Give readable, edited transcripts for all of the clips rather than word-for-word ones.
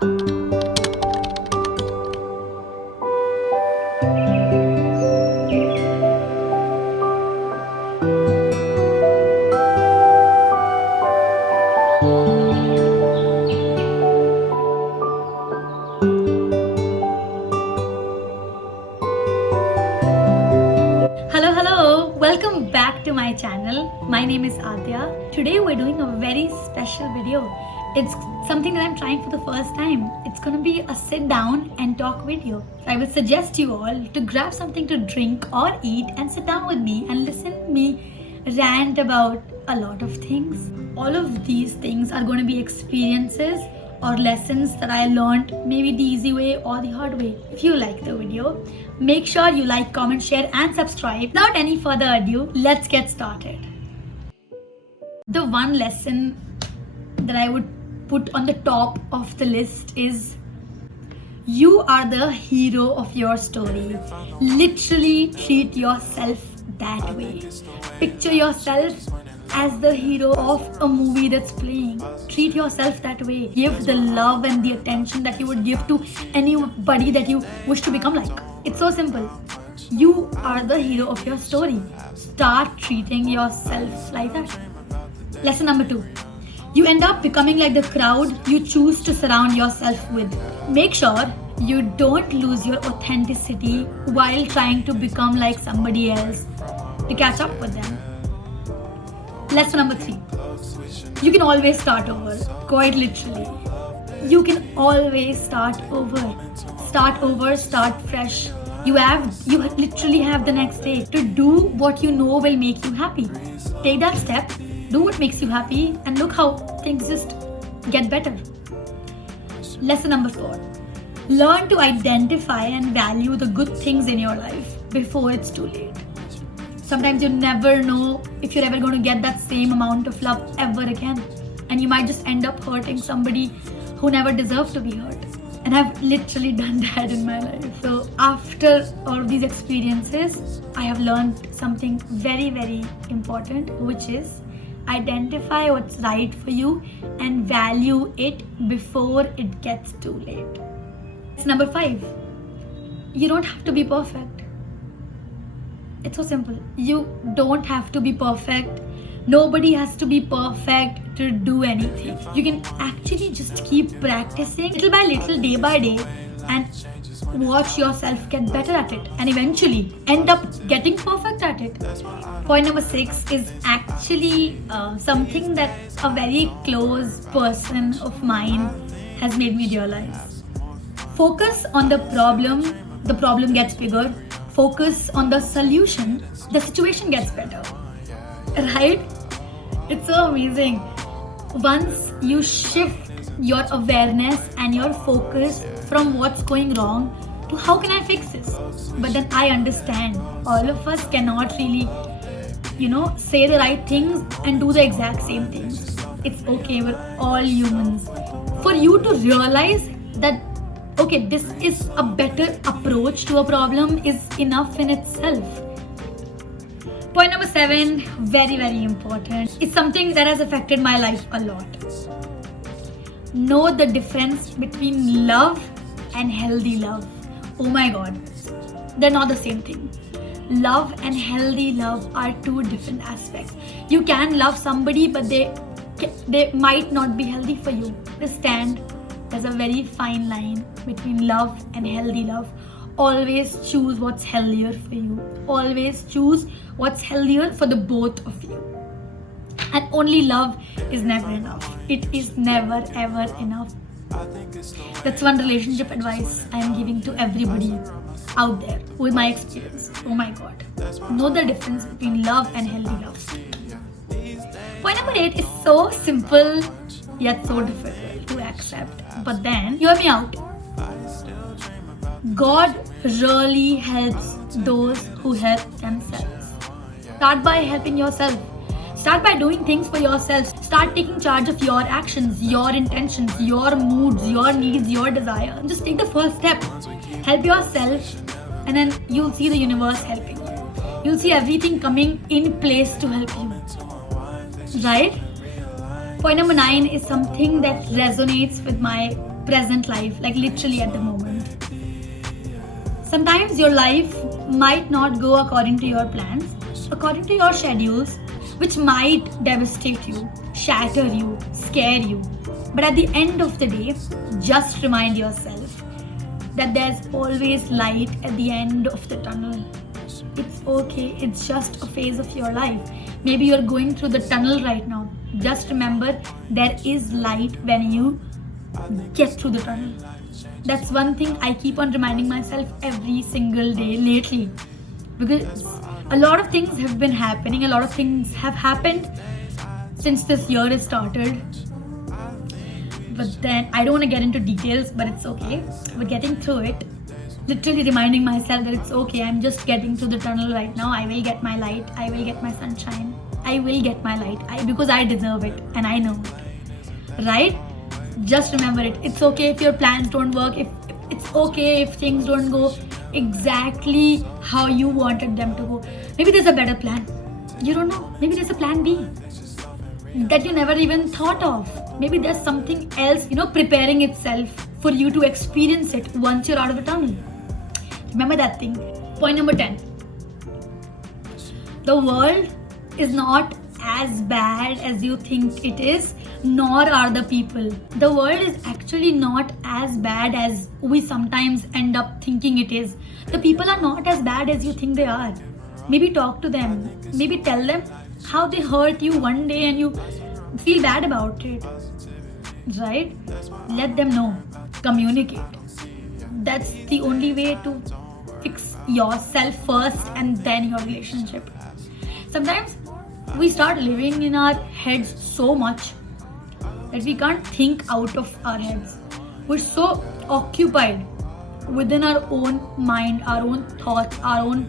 Hello, welcome back to my channel. My name is Aadya. Today we're doing a very special video. It's something that I'm trying for the first time. It's gonna be a sit down and talk video. I would suggest you all to grab something to drink or eat and sit down with me and listen to me rant about a lot of things. All of these things are going to be experiences or lessons that I learned maybe the easy way or the hard way. If you like the video, make sure you like, comment, share and subscribe. Without any further ado, let's get started. The one lesson that I would put on the top of the list is you are the hero of your story. Literally treat yourself that way. Picture yourself as the hero of a movie that's playing. Treat yourself that way. Give the love and the attention that you would give to anybody that you wish to become like. It's so simple. You are the hero of your story. Start treating yourself like that. Lesson number 2. You end up becoming like the crowd you choose to surround yourself with. Make sure you don't lose your authenticity while trying to become like somebody else to catch up with them. Lesson number 3. You can always start over. Quite literally. You can always start over. Start over, start fresh. You literally have the next day to do what you know will make you happy. Take that step, do what makes you happy, and look how things just get better. Lesson number 4. Learn to identify and value the good things in your life before it's too late. Sometimes you never know if you're ever going to get that same amount of love ever again. And you might just end up hurting somebody who never deserved to be hurt. And I've literally done that in my life. So after all of these experiences, I have learned something very, very important, which is identify what's right for you and value it before it gets too late. It's number 5. You don't have to be perfect. It's so simple. You don't have to be perfect. Nobody has to be perfect to do anything. You can actually just keep practicing little by little, day by day, and watch yourself get better at it and eventually end up getting perfect at it. Point number 6 is actually something that a very close person of mine has made me realize. Focus on the problem gets bigger. Focus on the solution, the situation gets better. Right? It's so amazing. Once you shift your awareness and your focus from what's going wrong to how can I fix this? But then I understand all of us cannot really, say the right things and do the exact same things. It's okay, we're all humans. For you to realize that okay, this is a better approach to a problem is enough in itself. Point number 7, very, very important. It's something that has affected my life a lot. Know the difference between love and healthy love. Oh my God, they're not the same thing. Love and healthy love are two different aspects. You can love somebody, but they might not be healthy for you. Understand? There's a very fine line between love and healthy love. Always choose what's healthier for you. Always choose what's healthier for the both of you. And only love is never enough. It is never ever enough. That's one relationship advice I am giving to everybody out there with my experience. Oh my God. Know the difference between love and healthy love. Point number 8 is so simple yet so difficult to accept. But then, hear me out. God really helps those who help themselves. Start by helping yourself. Start by doing things for yourself. Start taking charge of your actions, your intentions, your moods, your needs, your desire. Just take the first step. Help yourself, and then you'll see the universe helping you. You'll see everything coming in place to help you. Right? Point number 9 is something that resonates with my present life, like literally at the moment. Sometimes your life might not go according to your plans, according to your schedules, which might devastate you, shatter you, scare you. But at the end of the day, just remind yourself that there's always light at the end of the tunnel. It's okay, it's just a phase of your life. Maybe you're going through the tunnel right now. Just remember, there is light when you get through the tunnel. That's one thing I keep on reminding myself every single day lately. Because a lot of things have been happening, a lot of things have happened since this year has started. But then I don't want to get into details, but it's okay. We're getting through it. Literally reminding myself that it's okay, I'm just getting through the tunnel right now. I will get my light, I will get my sunshine, I will get my light because I deserve it and I know it. Right? Just remember it. It's okay if your plans don't work. It's okay if things don't go exactly how you wanted them to go. Maybe there's a better plan. You don't know. Maybe there's a plan B that you never even thought of. Maybe there's something else, preparing itself for you to experience it once you're out of the tunnel. Remember that thing. Point number 10. The world is not as bad as you think it is, nor are the people. The world is actually not as bad as we sometimes end up thinking it is. The people are not as bad as you think they are. Maybe talk to them. Maybe tell them how they hurt you one day and you feel bad about it. Right? Let them know. Communicate. That's the only way to fix yourself first and then your relationship. Sometimes we start living in our heads so much that we can't think out of our heads. We're so occupied within our own mind, our own thoughts, our own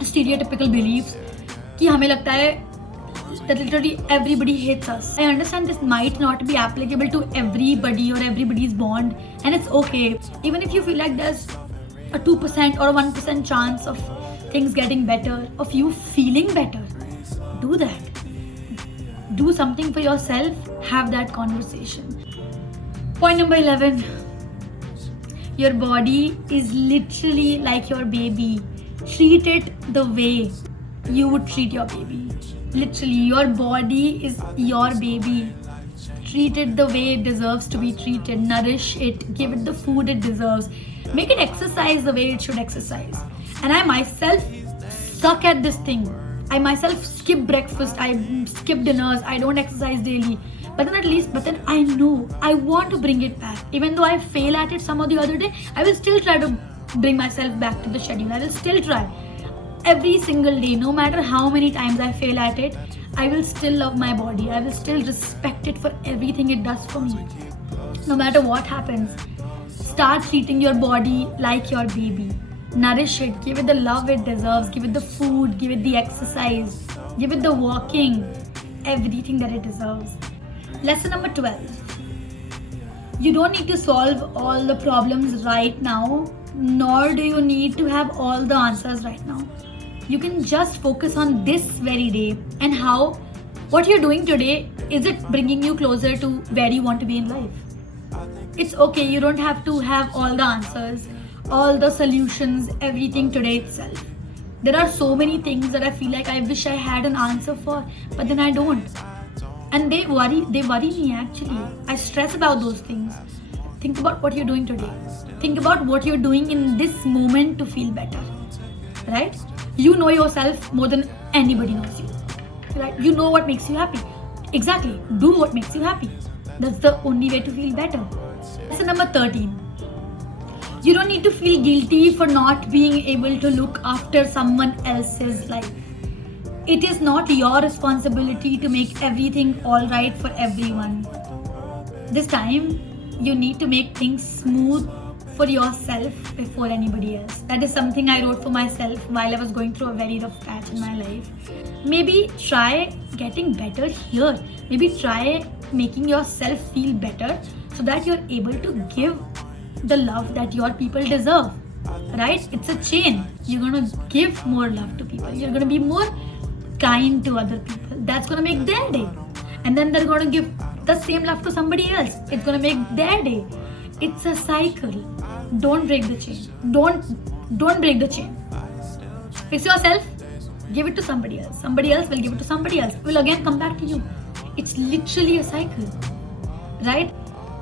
stereotypical beliefs कि हमें लगता है that literally everybody hates us. I understand this might not be applicable to everybody or everybody's bond, and it's okay. Even if you feel like there's a 2% or a 1% chance of things getting better, of you feeling better, do that. Do something for yourself, have that conversation. Point number 11. Your body is literally like your baby. Treat it the way you would treat your baby. Literally, your body is your baby. Treat it the way it deserves to be treated. Nourish it. Give it the food it deserves. Make it exercise the way it should exercise. And I myself suck at this thing. I myself skip breakfast. I skip dinners. I don't exercise daily. But then I know I want to bring it back. Even though I fail at it some or the other day, I will still try to bring myself back to the schedule. I will still try. Every single day, no matter how many times I fail at it, I will still love my body. I will still respect it for everything it does for me. No matter what happens, start treating your body like your baby. Nourish it, give it the love it deserves, give it the food, give it the exercise, give it the walking, everything that it deserves. Lesson number 12. You don't need to solve all the problems right now, nor do you need to have all the answers right now. You can just focus on this very day and how what you're doing today, is it bringing you closer to where you want to be in life? It's okay, you don't have to have all the answers, all the solutions, everything today itself. There are so many things that I feel like I wish I had an answer for, but then I don't. And they worry me actually. I stress about those things. Think about what you're doing today. Think about what you're doing in this moment to feel better. Right? You know yourself more than anybody knows you. Right? You know what makes you happy. Exactly. Do what makes you happy. That's the only way to feel better. Lesson number 13. You don't need to feel guilty for not being able to look after someone else's life. It is not your responsibility to make everything all right for everyone. This time, you need to make things smooth for yourself before anybody else. That is something I wrote for myself while I was going through a very rough patch in my life. Maybe try getting better here. Maybe try making yourself feel better so that you're able to give the love that your people deserve. Right? It's a chain. You're going to give more love to people. You're going to be more kind to other people. That's going to make their day. And then they're going to give the same love to somebody else. It's gonna make their day. It's a cycle. Don't break the chain. Don't break the chain. Fix yourself, give it to somebody else. Somebody else will give it to somebody else. Will again come back to you. It's literally a cycle. Right?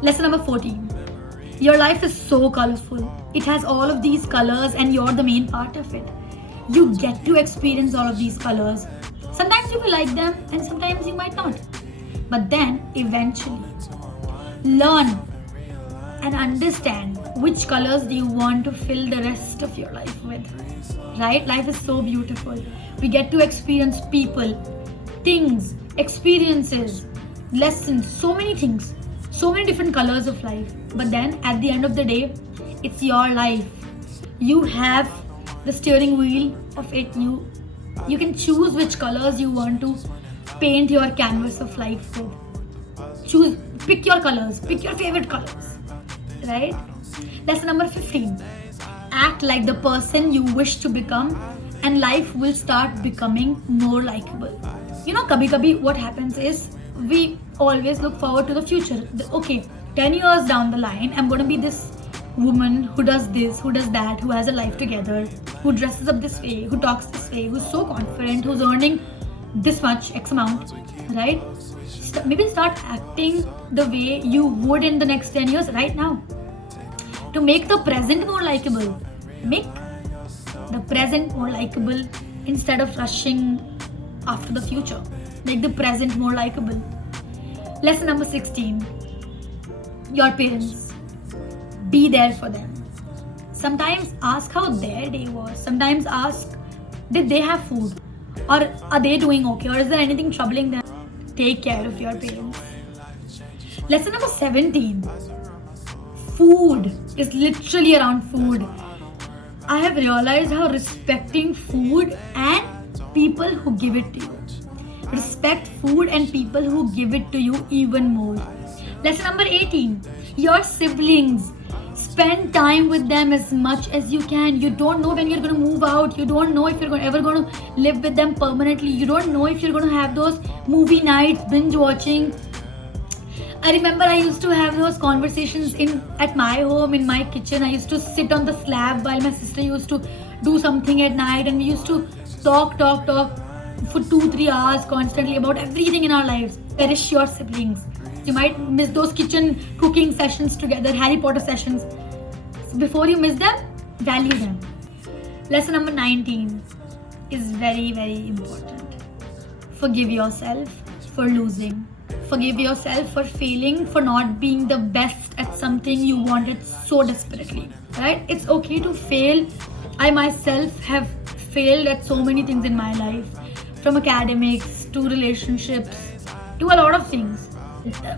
Lesson number 14. Your life is so colorful. It has all of these colors and you're the main part of it. You get to experience all of these colors. Sometimes you will like them and sometimes you might not. But then eventually learn and understand which colors do you want to fill the rest of your life with. Right? Life is so beautiful. We get to experience people, things, experiences, lessons, so many things, so many different colors of life. But then at the end of the day, it's your life. You have the steering wheel of it. You can choose which colors you want to paint your canvas of life with. Pick your colors, pick your favorite colors. Right? Lesson number 15. Act like the person you wish to become and life will start becoming more likable. Kabhi what happens is we always look forward to the future. Okay, 10 years down the line, I'm going to be this woman who does this, who does that, who has a life together, who dresses up this way, who talks this way, who's so confident, who's earning this much X amount, right? Maybe start acting the way you would in the next 10 years right now. To make the present more likable. Make the present more likable instead of rushing after the future. Make the present more likable. Lesson number 16. Your parents. Be there for them. Sometimes ask how their day was. Sometimes ask, did they have food? Or are they doing okay? Or is there anything troubling them? Take care of your parents. Lesson number 17. Food is literally around food. I have realized how respecting food and people who give it to you. Respect food and people who give it to you even more. Lesson number 18. Your siblings. Spend time with them as much as you can. You don't know when you're going to move out. You don't know if you're ever going to live with them permanently. You don't know if you're going to have those movie nights, binge watching. I remember I used to have those conversations at my home, in my kitchen. I used to sit on the slab while my sister used to do something at night, and we used to talk for 2-3 hours constantly about everything in our lives. Cherish your siblings. You might miss those kitchen cooking sessions together, Harry Potter sessions. So before you miss them, value them. Lesson number 19 is very, very important. Forgive yourself for losing. Forgive yourself for failing, for not being the best at something you wanted so desperately. Right? It's okay to fail. I myself have failed at so many things in my life, from academics to relationships to a lot of things.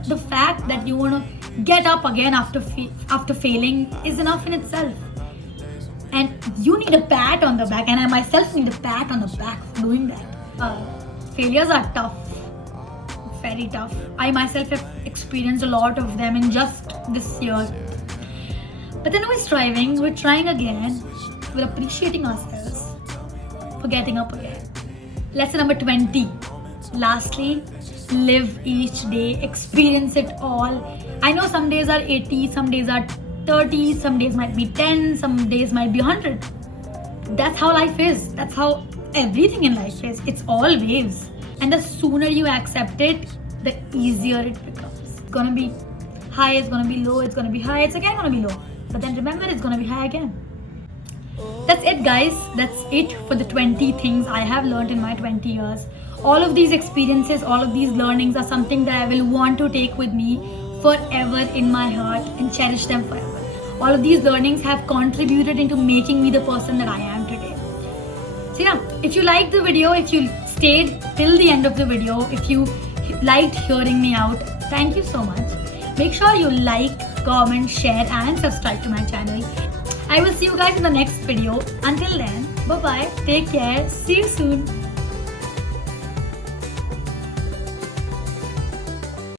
The fact that you want to get up again after failing is enough in itself. And you need a pat on the back, and I myself need a pat on the back for doing that. Failures are tough. Very tough. I myself have experienced a lot of them in just this year. But then we're striving, we're trying again, we're appreciating ourselves for getting up again. Lesson number 20. Lastly, live each day, experience it all. I know some days are 80, some days are 30, some days might be 10, some days might be 100. That's how life is. That's how everything in life is. It's all waves. And the sooner you accept it, the easier it becomes. It's gonna be high, it's gonna be low, it's gonna be high, it's again gonna be low. But then remember, it's gonna be high again. That's it, guys. That's it for the 20 things I have learned in my 20 years. All of these experiences, all of these learnings are something that I will want to take with me forever in my heart and cherish them forever. All of these learnings have contributed into making me the person that I am today. So yeah, if you liked the video, if you stayed till the end of the video, if you liked hearing me out, thank you so much. Make sure you like, comment, share and subscribe to my channel. I will see you guys in the next video. Until then, bye bye, take care, see you soon.